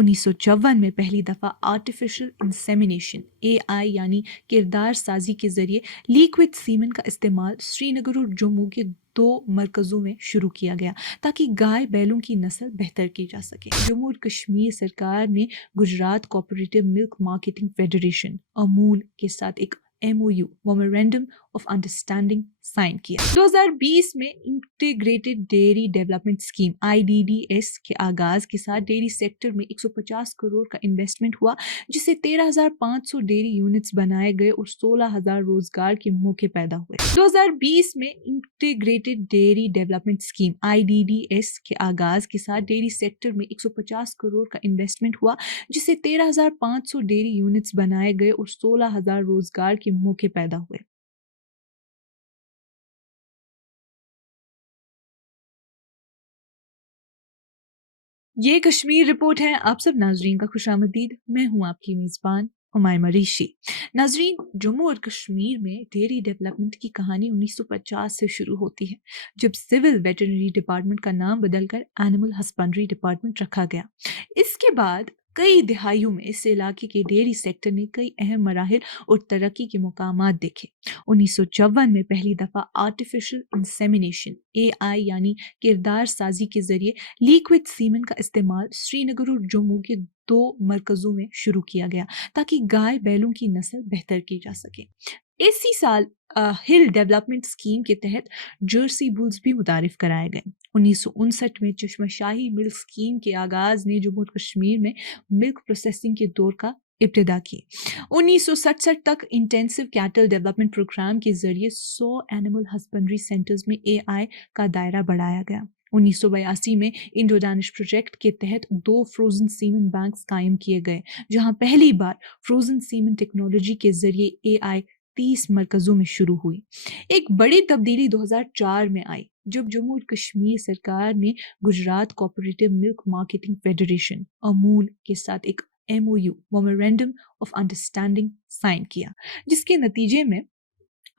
1954 में पहली दफ़ा आर्टिफिशियल इंसेमिनेशन AI यानी किरदार साजी के ज़रिए लिक्विड सीमेन का इस्तेमाल श्रीनगर और जम्मू के 2 मरकज़ों में शुरू किया गया ताकि गाय बैलों की नस्ल बेहतर की जा सके। जम्मू और कश्मीर सरकार ने Gujarat cooperative milk marketing federation Amul के साथ एक MOU memorandum of understanding sign किया। 2020 में integrated dairy development scheme IDDS के आगाज के साथ डेयरी सेक्टर में 150 करोड़ का इन्वेस्टमेंट हुआ, जिससे 13,500 डेयरी यूनिट्स बनाए गए और 16,000 रोजगार के मौके पैदा हुए। 2020 में integrated dairy development scheme IDDS के आगाज के साथ डेयरी सेक्टर में 150 करोड़ का इन्वेस्टमेंट हुआ, जिससे 13,500 डेयरी यूनिट्स बनाए गए और 16,000 रोजगार के मौके पैदा हुए। ये कश्मीर रिपोर्ट है। आप सब नाजरीन का खुशामदीद। मैं हूं आपकी मेज़बान हुमायमा ऋषि। नाजरीन, जम्मू और कश्मीर में डेयरी डेवलपमेंट की कहानी 1950 से शुरू होती है, जब सिविल वेटरनरी डिपार्टमेंट का नाम बदलकर एनिमल हस्बेंड्री डिपार्टमेंट रखा गया। इसके बाद कई दिहाइयों में इस इलाके के डेयरी सेक्टर ने कई अहम मराहिल और तरक्की के मुकामात देखे। 1954 में पहली दफ़ा आर्टिफिशियल इंसेमिनेशन AI यानी किरदार साजी के ज़रिए लिक्विड सीमेन का इस्तेमाल श्रीनगर और जम्मू के 2 मरकज़ों में शुरू किया गया ताकि गाय बैलों की नस्ल बेहतर की जा सके। इसी साल हिल डेवलपमेंट स्कीम के तहत जर्सी बुल्स भी मुतारिफ कराए गए। 1959 में चश्मशाही मिल्क स्कीम के आगाज ने जम्मू और कश्मीर में मिल्क प्रोसेसिंग के दौर का इब्तिदा की। 1967 तक इंटेंसिव कैटल डेवलपमेंट प्रोग्राम के जरिए 100 एनिमल हस्बेंड्री सेंटर्स में AI का दायरा बढ़ाया गया। 1982 में इंडो डैनिश प्रोजेक्ट के तहत 2 फ्रोजन सीमेन बैंक्स कायम किए गए, जहां पहली बार फ्रोजन सीमेन टेक्नोलॉजी के जरिए AI 30 मरकजों में शुरू हुई। एक बड़ी तब्दीली 2004 में आई, जब जम्मू और कश्मीर सरकार ने Gujarat cooperative milk marketing federation Amul के साथ एक MOU memorandum of understanding sign किया, जिसके नतीजे में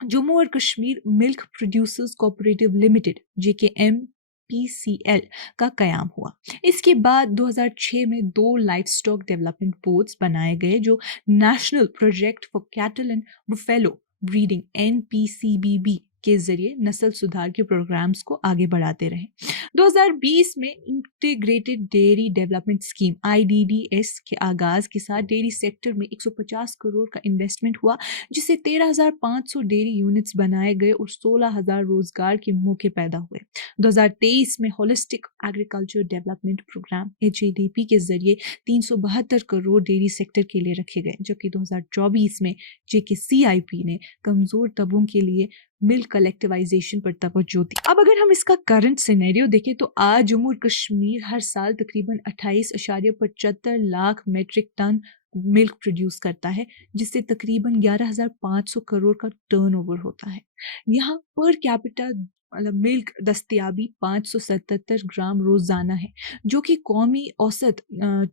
जम्मू और Kashmir milk producers cooperative limited JKM-PCL का कयाम हुआ। इसके बाद 2006 में 2 लाइफ स्टॉक डेवलपमेंट बोर्ड्स बनाए गए, जो national project for cattle and buffalo breeding NPCBB के जरिए नस्ल सुधार के प्रोग्राम्स को आगे बढ़ाते रहे। 2020 में integrated dairy development scheme IDDS के आगाज के साथ डेयरी सेक्टर में 150 करोड़ का इन्वेस्टमेंट हुआ, जिससे 13,500 डेयरी यूनिट्स बनाए गए और 16,000 रोजगार के मौके पैदा हुए। 2023 में holistic agriculture development programme HADP के जरिए 372 करोड़ डेयरी सेक्टर के लिए रखे गए, जबकि 2024 में JKCIP ने कमजोर तबकों के लिए मिल्क कलेक्टिवाइजेशन पर तवज्जो दी। अब अगर हम इसका करंट सिनेरियो देखें तो आज जम्मू और कश्मीर हर साल तकरीबन 28.75 lakh metric ton milk produce करता है, जिससे तकरीबन 11,500 करोड़ का टर्नओवर होता है। यहाँ पर कैपिटा मतलब मिल्क दस्तयाबी 577 ग्राम रोजाना है, जो कि कौमी औसत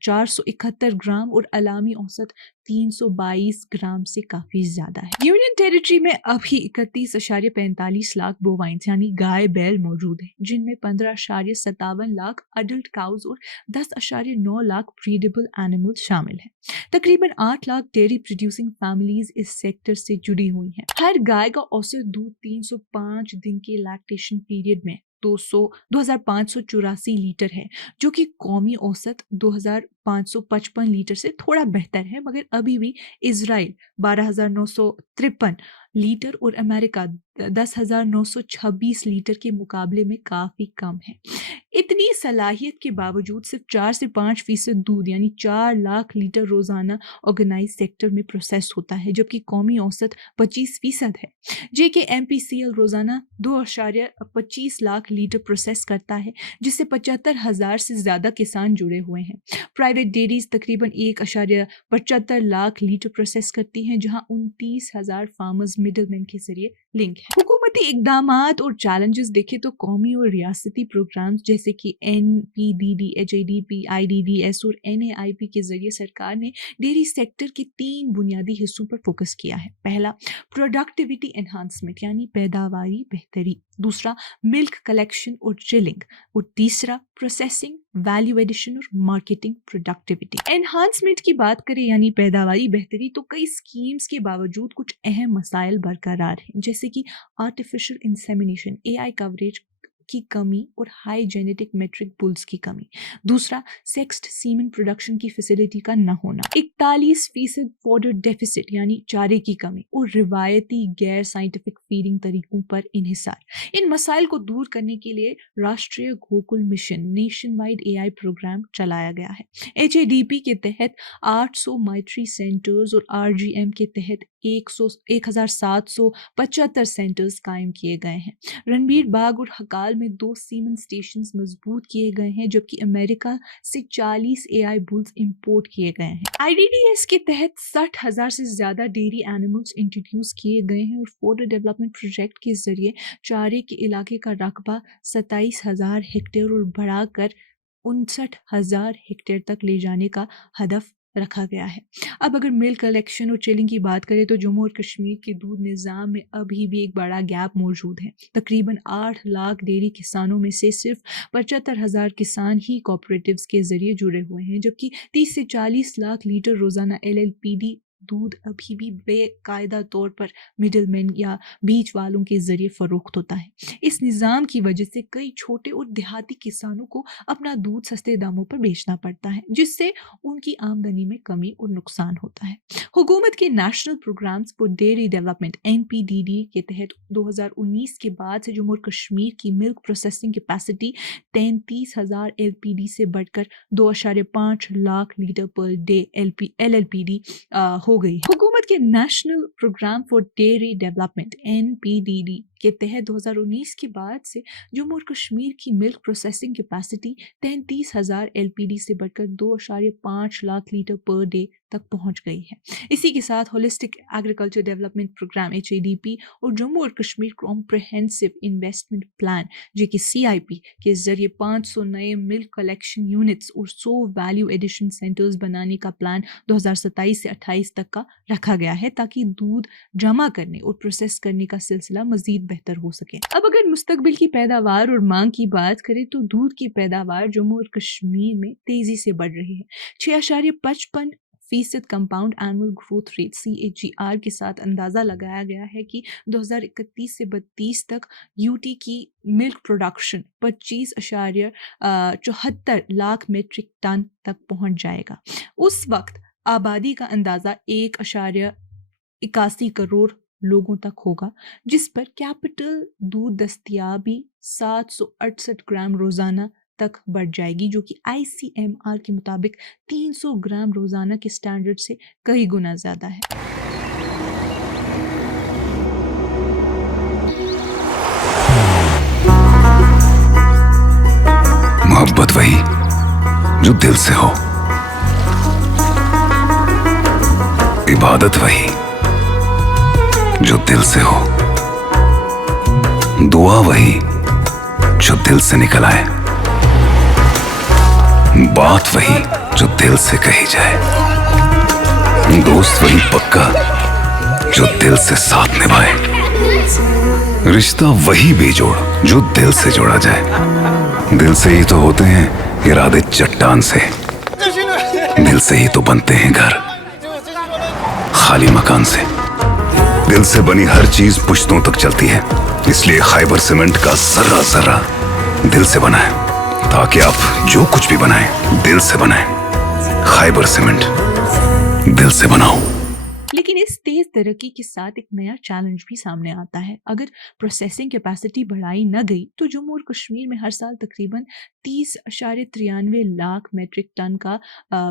471 ग्राम और अलामी औसत 322 ग्राम से काफी ज्यादा है। यूनियन टेरिटरी में अभी 31.45 लाख बोवाइंस यानी गाय बैल मौजूद है, जिनमें 15.57 लाख अडल्ट काउज और 10.9 लाख ब्रीडेबल एनिमल शामिल हैं। तकरीबन 8 लाख डेयरी प्रोड्यूसिंग फैमिलीज इस सेक्टर से जुड़ी हुई हैं। हर गाय का औसत दूध 305 दिन के लैक्टेशन पीरियड में 2,584 लीटर है, जो कि कौमी औसत 2,555 लीटर से थोड़ा बेहतर है, मगर अभी भी इजराइल 12,953 लीटर और अमेरिका 10,926 लीटर के मुकाबले में काफी कम है। इतनी सलाहियत के बावजूद सिर्फ 4 से 5% दूध यानी 4 लाख लीटर रोजाना ऑर्गेनाइज सेक्टर में प्रोसेस होता है, जबकि कौमी औसत 25% है। JKM-PCL रोजाना 2.25 लाख लीटर प्रोसेस करता है, जिससे 75,000 से ज्यादा किसान जुड़े हुए हैं। प्राइवेट डेयरीज तकरीबन 1.75 लाख लीटर प्रोसेस करती हैं, जहां 29,000 फार्मर्स मिडलमैन के जरिए लिंक है। हुकूमती इकदामात और चैलेंजेस देखें तो कौमी और रियासती प्रोग्राम्स जैसे कि NPDD, HADP, IDDS और NAIP के जरिए सरकार ने डेयरी सेक्टर के 3 बुनियादी हिस्सों पर फोकस किया है। पहला, प्रोडक्टिविटी एनहांसमेंट यानी पैदावारी बेहतरी। दूसरा, मिल्क कलेक्शन और चिलिंग। और तीसरा, प्रोसेसिंग, वैल्यू एडिशन और मार्केटिंग प्रोडक्टिविटी। एनहांसमेंट की बात करें यानी पैदावारी बेहतरी, तो कई स्कीम्स के बावजूद कुछ अहम मसाइल बरकरार हैं, जैसे कि आर्टिफिशियल इंसेमिनेशन, AI कवरेज की कमी और हाई जेनेटिक मेट्रिक बुल्स की कमी। दूसरा, सेक्स्ड सीमन प्रोडक्शन की फैसिलिटी का न होना। 41% फॉडर डेफिसिट यानी चारे की कमी और रिवायती गैर साइंटिफिक फीडिंग तरीकों पर इन्हिसार। इन मसाइल को दूर करने के लिए Rashtriya Gokul mission nationwide AI प्रोग्राम चलाया गया है। HADP के तहत 800 माइट्री सेंटर्स और RGM के तहत 1775 सेंटर्स कायम किए गए हैं। रणबीर बाग और हकाल में 2 सीमन स्टेशन मजबूत किए गए हैं, जबकि अमेरिका से 40 AI बुल्स इंपोर्ट किए गए हैं। IDDS के तहत 60,000 से ज्यादा डेयरी एनिमल्स इंट्रोड्यूस किए गए हैं और फूड डेवलपमेंट प्रोजेक्ट के जरिए चारे के इलाके का रकबा 27,000 हेक्टेयर और बढ़ाकर 59,000 हेक्टेयर तक ले जाने का हदफ रखा गया है। अब अगर मिल्क कलेक्शन और चिलिंग की बात करें तो जम्मू और कश्मीर के दूध निज़ाम में अभी भी एक बड़ा गैप मौजूद है। तकरीबन 8 लाख डेयरी किसानों में से सिर्फ 75,000 किसान ही कोऑपरेटिव्स के जरिए जुड़े हुए हैं, जबकि 30 से 40 लाख लीटर रोजाना LLPD दूध अभी भी बेकायदा तौर पर मिडलमैन या बीच वालों के जरिए फरोख्त होता है। इस निज़ाम की वजह से कई छोटे और देहाती किसानों को अपना दूध सस्ते दामों पर बेचना पड़ता है, जिससे उनकी आमदनी में कमी और नुकसान होता है। हुकूमत के national programmes for dairy development NPDD के तहत 2019 के बाद से जम्मू और कश्मीर की मिल्क प्रोसेसिंग कैपेसिटी 33,000 LPD से बढ़कर 2.5 lakh litre per day LLPD हो गई है। हुकूमत के national programme for dairy development NPDD के तहत 2019 के बाद से जम्मू और कश्मीर की मिल्क प्रोसेसिंग कैपेसिटी 33,000 LPD से बढ़कर 2.5 लाख लीटर पर डे तक पहुंच गई है। इसी के साथ holistic agriculture development programme HADP और जम्मू और Kashmir comprehensive investment plan CIP के जरिए 500 नए मिल्क कलेक्शन यूनिट्स और 100 वैल्यू एडिशन सेंटर्स बनाने का प्लान 2027 से 28 तक का रखा गया है, ताकि दूध जमा करने और प्रोसेस करने का सिलसिला मजीद बेहतर हो सके। अब अगर मुस्तकबिल की पैदावार और मांग की बात करें तो दूध की पैदावार जम्मू और कश्मीर में तेजी से बढ़ रही है। 6.55% compound annual growth rate CAGR के साथ अंदाजा लगाया गया है कि 2031 से 32 तक UT की milk production 25.74 lakh metric ton तक पहुंच जाएगा। उस वक्त आबादी का अंदाजा 1.81 करोड़ लोगों तक होगा, जिस पर कैपिटल दूध दस्तियाबी 768 ग्राम रोजाना तक बढ़ जाएगी, जो कि ICMR के मुताबिक 300 ग्राम रोजाना के स्टैंडर्ड से कई गुना ज्यादा है। मोहब्बत वही जो दिल से हो, इबादत वही जो दिल से हो, दुआ वही जो दिल से निकल आए, बात वही जो दिल से कही जाए, दोस्त वही पक्का जो दिल से साथ निभाए, रिश्ता वही बेजोड़ जो दिल से जोड़ा जाए। दिल से ही तो होते हैं इरादे चट्टान से, दिल से ही तो बनते हैं घर खाली मकान से। दिल से बनी हर चीज पुश्तों तक चलती है, इसलिए खैबर सीमेंट का जर्रा जर्रा दिल से बना है, ताकि आप जो कुछ भी बनाएं दिल से बनाएं। खैबर सीमेंट, दिल से बनाओ। लेकिन इस तेज तरक्की के साथ एक नया चैलेंज भी सामने आता है। अगर प्रोसेसिंग कैपेसिटी बढ़ाई न गई तो जम्मू और कश्मीर में हर साल तकरीबन 30.93 लाख मीट्रिक टन का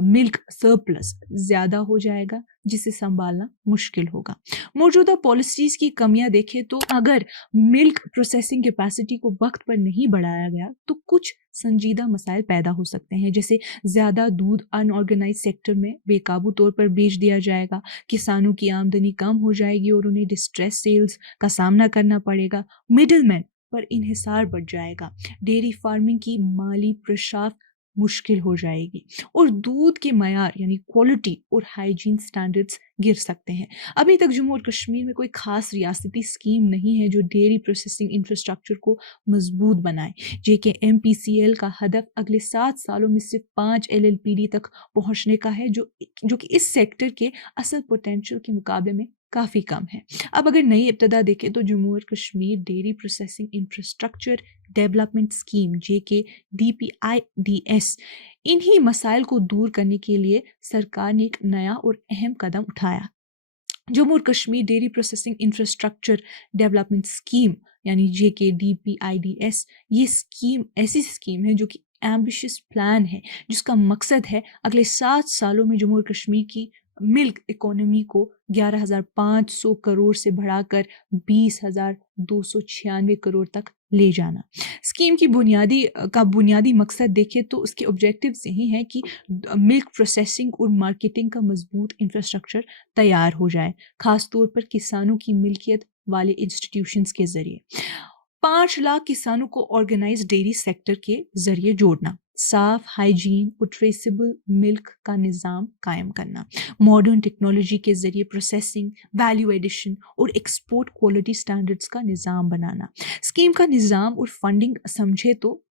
मिल्क सरप्लस ज्यादा हो जाएगा, जिसे संभालना मुश्किल होगा। मौजूदा पॉलिसीज की कमियां देखें तो अगर मिल्क प्रोसेसिंग कैपेसिटी को वक्त पर नहीं बढ़ाया गया तो कुछ संजीदा मसाइल पैदा हो सकते हैं, जैसे ज़्यादा दूध अनऑर्गेनाइज सेक्टर में बेकाबू तौर पर बेच दिया जाएगा, किसानों की आमदनी कम हो जाएगी और उन्हें डिस्ट्रेस सेल्स का सामना करना पड़ेगा, मिडलमैन पर इन्हिसार बढ़ जाएगा, डेयरी फार्मिंग की माली प्रशाफ मुश्किल हो जाएगी और दूध के मयार यानी क्वालिटी और हाइजीन स्टैंडर्ड्स गिर सकते हैं। अभी तक जम्मू और कश्मीर में कोई खास रियासती स्कीम नहीं है जो डेयरी प्रोसेसिंग इंफ्रास्ट्रक्चर को मजबूत बनाए। JKMPCL का हदफ अगले 7 सालों में सिर्फ 5 LLPD तक पहुंचने का है, जो कि इस सेक्टर के असल पोटेंशियल के मुकाबले में काफ़ी कम है। अब अगर नई इब्तदा देखें तो जम्मू और Kashmir dairy processing infrastructure development scheme JKDPIDS, इन्हीं मसाइल को दूर करने के लिए सरकार ने एक नया और अहम कदम उठाया। जम्मू और Kashmir dairy processing infrastructure development scheme यानी JKDPIDS, ये स्कीम ऐसी स्कीम है जो कि एम्बिशियस प्लान है जिसका मकसद है अगले 7 सालों में जम्मू और कश्मीर की मिल्क इकोनॉमी को 11,500 करोड़ से बढ़ाकर 20,296 करोड़ तक ले जाना। स्कीम की बुनियादी मकसद देखें तो उसके ऑब्जेक्टिव्स यही हैं कि मिल्क प्रोसेसिंग और मार्केटिंग का मजबूत इंफ्रास्ट्रक्चर तैयार हो जाए, खास तौर पर किसानों की मिल्कियत वाले इंस्टीट्यूशंस के जरिए। 5 लाख किसानों को ऑर्गेनाइज डेयरी सेक्टर के जरिए जोड़ना, साफ हाइजीन और ट्रेसेबल मिल्क का निज़ाम कायम करना, मॉडर्न टेक्नोलॉजी के जरिए प्रोसेसिंग, वैल्यू एडिशन और एक्सपोर्ट क्वालिटी स्टैंडर्ड्स का निज़ाम बनाना। स्कीम का निज़ाम और फंडिंग समझे तो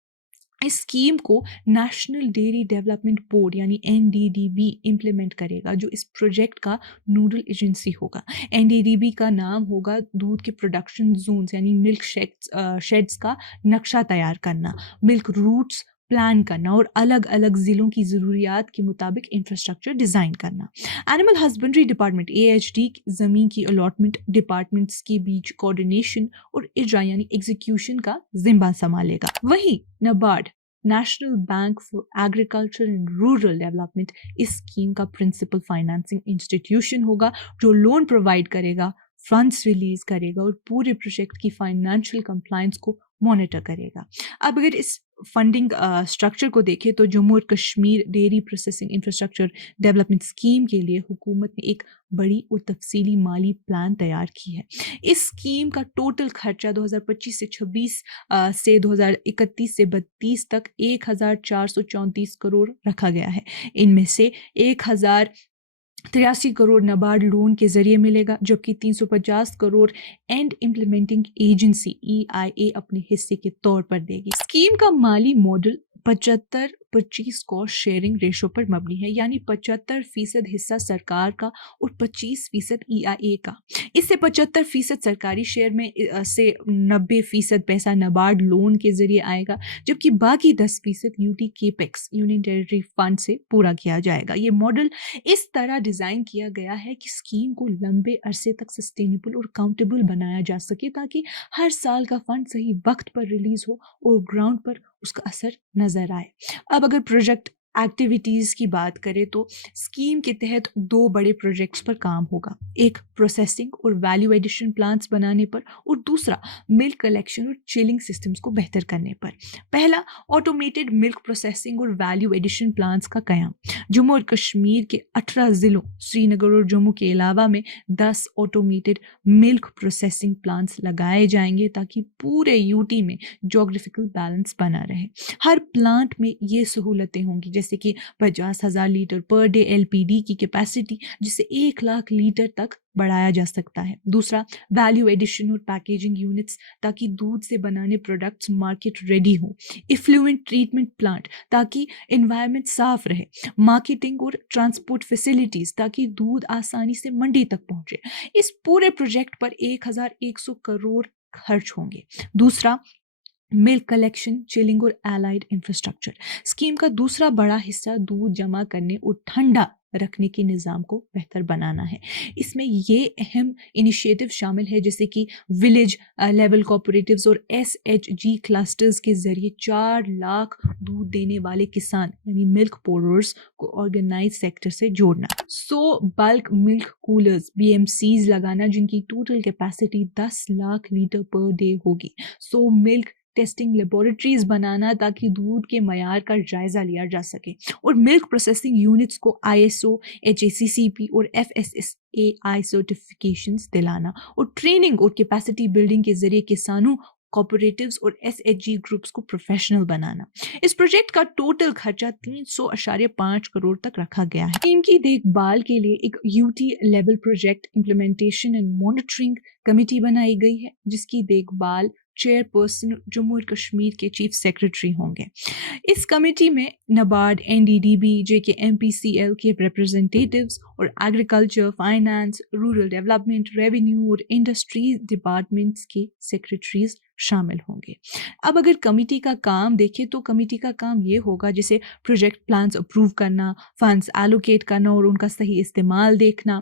इस स्कीम को नेशनल डेयरी डेवलपमेंट बोर्ड यानी NDDB इम्प्लीमेंट करेगा, जो इस प्रोजेक्ट का नोडल एजेंसी होगा। NDDB का नाम होगा दूध के प्रोडक्शन जोन्स यानी मिल्क शेड्स का नक्शा तैयार करना, मिल्क रूट्स प्लान करना और अलग अलग ज़िलों की ज़रूरियात के मुताबिक इंफ्रास्ट्रक्चर डिज़ाइन करना। एनिमल हस्बेंड्री डिपार्टमेंट AHD ज़मीन की अलॉटमेंट डिपार्टमेंट्स के बीच कोऑर्डिनेशन और इजरा यानी एग्जीक्यूशन का जिम्मा संभालेगा। वहीं NABARD national bank for agriculture and rural development इस स्कीम का प्रिंसिपल फाइनेंसिंग इंस्टीट्यूशन होगा, जो लोन प्रोवाइड करेगा, फंड्स रिलीज करेगा और पूरे प्रोजेक्ट की फाइनेंशियल कंप्लायंस को मॉनिटर करेगा। अब अगर इस फंडिंग स्ट्रक्चर को देखें तो जम्मू और Kashmir dairy processing infrastructure development scheme के लिए हुकूमत ने एक बड़ी और तफसीली माली प्लान तैयार की है। इस स्कीम का टोटल खर्चा 2025 से 26 से 2031 से 32 तक 1,434 करोड़ रखा गया है। इनमें से 1,083 करोड़ नाबार्ड लोन के जरिए मिलेगा, जबकि 350 crore and implementing agency EIA अपने हिस्से के तौर पर देगी। स्कीम का माली मॉडल 75-25 कॉस्ट शेयरिंग रेशो पर मबनी है, यानी 75% हिस्सा सरकार का और 25% EIA का। इससे 75% सरकारी शेयर में से 90% पैसा नाबार्ड लोन के जरिए आएगा, जबकि बाकी 10% UT capex union territory fund से पूरा किया जाएगा। ये मॉडल इस तरह डिज़ाइन किया गया है कि स्कीम को लंबे अरसे तक सस्टेनेबल और काउंटेबल बनाया जा सके, ताकि हर साल का फंड सही वक्त पर रिलीज हो और ग्राउंड पर उसका असर नजर आए। अब अगर प्रोजेक्ट एक्टिविटीज़ की बात करें तो स्कीम के तहत 2 बड़े प्रोजेक्ट्स पर काम होगा, एक प्रोसेसिंग और वैल्यू एडिशन प्लांट्स बनाने पर और दूसरा मिल्क कलेक्शन और चिलिंग सिस्टम्स को बेहतर करने पर। पहला, ऑटोमेटेड मिल्क प्रोसेसिंग और वैल्यू एडिशन प्लांट्स का कयाम। जम्मू और कश्मीर के 18 ज़िलों श्रीनगर और जम्मू के अलावा में 10 ऑटोमेटेड मिल्क प्रोसेसिंग प्लांट्स लगाए जाएंगे, ताकि पूरे UT में जोग्राफिकल बैलेंस बना रहे। हर प्लांट में ये सहूलतें होंगी, जैसे कि 50,000 लीटर पर डे LPD की कैपेसिटी, जिसे 1 लाख लीटर तक बढ़ाया जा सकता है। दूसरा, वैल्यू एडिशन और पैकेजिंग यूनिट्स, ताकि दूध से बनाने प्रोडक्ट्स मार्केट रेडी हो। इफ्लुएंट ट्रीटमेंट प्लांट, ताकि एनवायरनमेंट साफ रहे। मार्केटिंग और ट्रांसपोर्ट फैसिलिटीज, ताकि दूध आसानी से मंडी तक पहुंचे। इस पूरे प्रोजेक्ट पर 1,100 करोड़ खर्च होंगे। दूसरा, मिल्क कलेक्शन, चिलिंग और एलाइड इंफ्रास्ट्रक्चर। स्कीम का दूसरा बड़ा हिस्सा दूध जमा करने और ठंडा رکھنے کے نظام کو بہتر بنانا ہے۔ اس میں یہ اہم انیشیٹو شامل ہے جیسے کہ ولیج لیول کوآپریٹیوز اور SHG کلسٹرز کے ذریعے 4 لاکھ دودھ دینے والے کسان یعنی ملک پوررز کو آرگنائز سیکٹر سے جوڑنا، 100 بلک ملک کولرز BMCs لگانا جن کی total capacity 10 lakh litre per day ہوگی، 100 ملک ٹیسٹنگ لیبورٹریز بنانا تاکہ دودھ کے معیار کا جائزہ لیا جا سکے، اور ملک پروسیسنگ یونٹس کو ISO HACCP اور FSSAI سرٹیفکیشنز دلانا، اور ٹریننگ اور کیپیسٹی بلڈنگ کے ذریعے کسانوں، کوآپریٹیوز اور SHG گروپس کو پروفیشنل بنانا۔ اس پروجیکٹ کا ٹوٹل خرچہ 300.5 کروڑ تک رکھا گیا ہے۔ ٹیم کی دیکھ بھال کے لیے ایک UT level project implementation and monitoring committee بنائی گئی ہے جس کی دیکھ بھال چیئر پرسن جموں کشمیر کے چیف سیکرٹری ہوں گے۔ اس کمیٹی میں نبارڈ، NDDB، JKMPCL کے ریپرزنٹیٹیوز اور agriculture, finance, rural development, revenue اور انڈسٹری ڈپارٹمنٹس کے سیکرٹریز شامل ہوں گے۔ اب اگر کمیٹی کا کام دیکھیں تو کمیٹی کا کام یہ ہوگا جیسے پروجیکٹ پلانز اپروو کرنا، فنڈز ایلوکیٹ کرنا اور ان کا صحیح استعمال دیکھنا،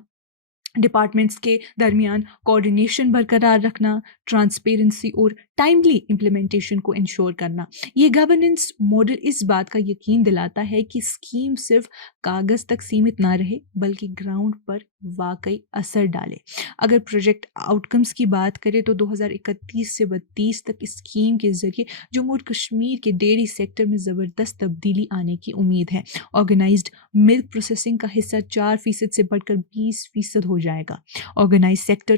ڈپارٹمنٹس کے درمیان کوآرڈینیشن برقرار رکھنا، ٹرانسپیرنسی اور ٹائملی امپلیمنٹیشن کو انشور کرنا۔ یہ گورننس ماڈل اس بات کا یقین دلاتا ہے کہ اسکیم صرف کاغذ تک سیمت نہ رہے بلکہ گراؤنڈ پر واقعی اثر ڈالے۔ اگر پروجیکٹ آؤٹ کمز کی بات کریں تو 2031 سے 32 تک اسکیم کے ذریعے جموں اور کشمیر کے ڈیری سیکٹر میں زبردست تبدیلی آنے کی امید ہے۔ آرگنائزڈ ملک پروسیسنگ کا حصہ 4% سے بڑھ کر 20% ہو جائے گا۔ آرگنائز سیکٹر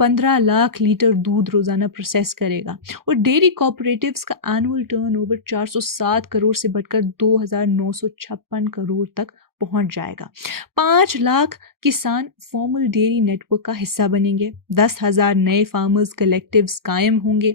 15 لاکھ لیٹر دودھ روزانہ پروسیس کرے گا، اور ڈیری کوآپریٹیوز کا اینول ٹرن اوور 407 کروڑ سے بڑھ کر 2956 کروڑ تک پہنچ جائے گا۔ 5 لاکھ کسان فارمل ڈیری نیٹ ورک کا حصہ بنیں گے، 10,000 نئے فارمرز کلیکٹیوز قائم ہوں گے،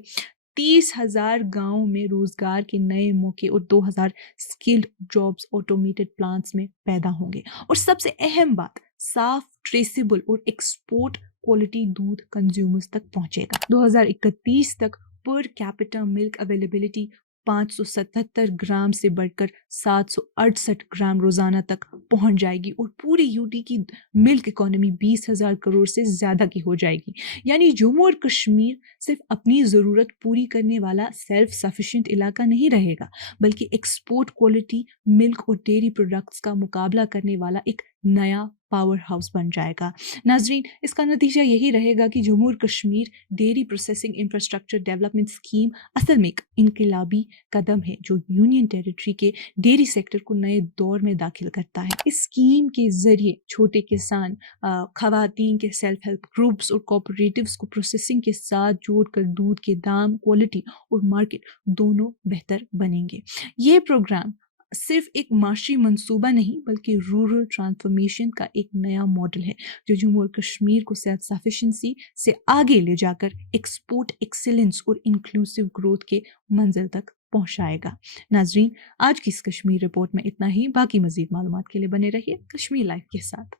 30,000 گاؤں میں روزگار کے نئے موقع اور 2,000 اسکلڈ جابز آٹومیٹڈ پلانٹس میں پیدا ہوں گے، اور سب سے اہم بات، صاف، ٹریسیبل اور ایکسپورٹ کوالٹی دودھ کنزیومرز تک پہنچے گا۔ 2031 تک پر کیپٹا ملک اویلیبلٹی 577 گرام سے بڑھ کر 768 گرام روزانہ تک پہنچ جائے گی، اور پوری UT کی ملک اکانومی 20,000 کروڑ سے زیادہ کی ہو جائے گی۔ یعنی جموں اور کشمیر صرف اپنی ضرورت پوری کرنے والا سیلف سفیشینٹ علاقہ نہیں رہے گا بلکہ ایکسپورٹ کوالٹی ملک اور ڈیری پروڈکٹس کا مقابلہ کرنے والا ایک نیا پاور ہاؤس بن جائے گا۔ ناظرین، اس کا نتیجہ یہی رہے گا کہ جموں اور Kashmir dairy processing infrastructure development scheme اصل میں ایک انقلابی قدم ہے جو یونین ٹیریٹری کے ڈیری سیکٹر کو نئے دور میں داخل کرتا ہے۔ اس اسکیم کے ذریعے چھوٹے کسان، خواتین کے سیلف ہیلپ گروپس اور کوآپریٹیوز کو پروسیسنگ کے ساتھ جوڑ کر دودھ کے دام، کوالٹی اور مارکیٹ دونوں بہتر بنیں گے۔ یہ پروگرام صرف ایک معاشی منصوبہ نہیں بلکہ رورل ٹرانسفارمیشن کا ایک نیا ماڈل ہے جو جموں اور کشمیر کو سیلف سفیشینسی سے آگے لے جا کر ایکسپورٹ ایکسیلنس اور انکلوسیو گروتھ کے منزل تک پہنچائے گا۔ ناظرین، آج کی اس کشمیر رپورٹ میں اتنا ہی، باقی مزید معلومات کے لیے بنے رہیے کشمیر لائف کے ساتھ۔